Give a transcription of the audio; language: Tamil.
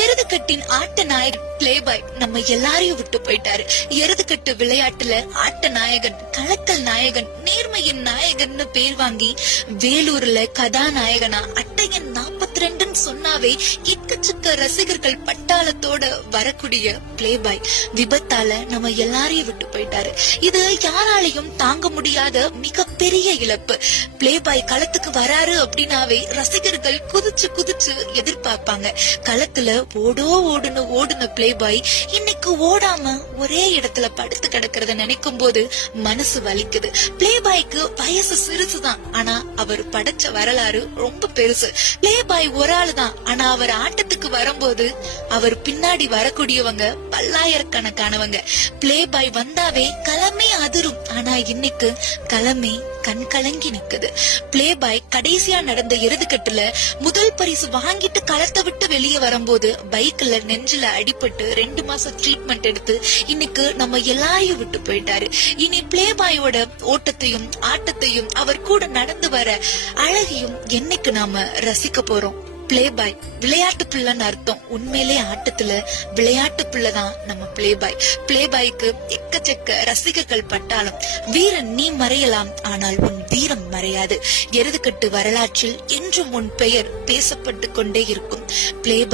எருதுகட்டின் ஆட்ட நாயகன் பிளேபாய் நம்ம எல்லாரையும் விட்டு போயிட்டாரு. எருதுகட்டு விளையாட்டுல ஆட்ட நாயகன், கலக்கல் நாயகன், நேர்மையின் நாயகன்னு பேர் வாங்கி வேலூர்ல கதாநாயகனா அட்டையன் 42 சொன்னாவே எக்கச்சக்க ரசிகர்கள் பட்டாளத்தோட வரக்கூடிய பிளேபாய் விபத்தால நம்ம எல்லாரையும் விட்டு போயிட்டாரு. இது யாராலையும் தாங்க முடியாத மிகப்பெரிய இழப்பு. பிளேபாய் களத்துக்கு வராரு அப்படின்னாவே ரசிகர்கள் குதிச்சு குதிச்சு எதிர்பார்ப்பாங்க. களத்துல ஓடுன பிளேபாய் இன்னைக்கு ஓடாம ஒரே இடத்துல படுத்து கிடக்கிறத நினைக்கும் போது மனசு வலிக்குது. பிளேபாய்க்கு வயசு சிறுசுதான், ஆனா அவர் படைச்ச வரலாறு ரொம்ப பெருசு. பிளேபாய் ஒரு ஆளு தான், ஆனா அவர் ஆட்டத்துக்கு வரும்போது அவர் பின்னாடி வரக்கூடியவங்க பல்லாயிரக்கணக்கானவங்க. பிளேபாய் வந்தாவே களமே அதிரும், ஆனா இன்னைக்கு களமே கண் கலங்கி நிக்குது. பிளேபாய் கடைசியா நடந்த எருதுகட்டுல முதல் பரிசு வாங்கிட்டு களத்தை விட்டு வெளியே வரும்போது பைக்ல நெஞ்சில அடிபட்டு 2 மாசம் ட்ரீட்மெண்ட் எடுத்து இன்னைக்கு நம்ம எல்லாரையும் விட்டு போயிட்டாரு. இனி பிளேபாயோட ஓட்டத்தையும் ஆட்டத்தையும் அவர் கூட நடந்து வர அழகையும் என்னைக்கு நாம ரசிக்க போறோம்? பிளேபாய் விளையாட்டு பிள்ளைன்னு அர்த்தம். உண்மையிலே ஆட்டத்துல விளையாட்டு பிள்ளைதான் நம்ம பிளேபாய். பிளேபாய்க்கு எக்கச்சக்க ரசிகர்கள் பட்டாலும் வீரன் நீ மறையலாம், ஆனால் உன் வீரம் மறையாது. எருதுகட்டு வரலாற்றில் என்றும் உன் பெயர் பேசப்பட்டு கொண்டே இருக்கும். பிளேபாய்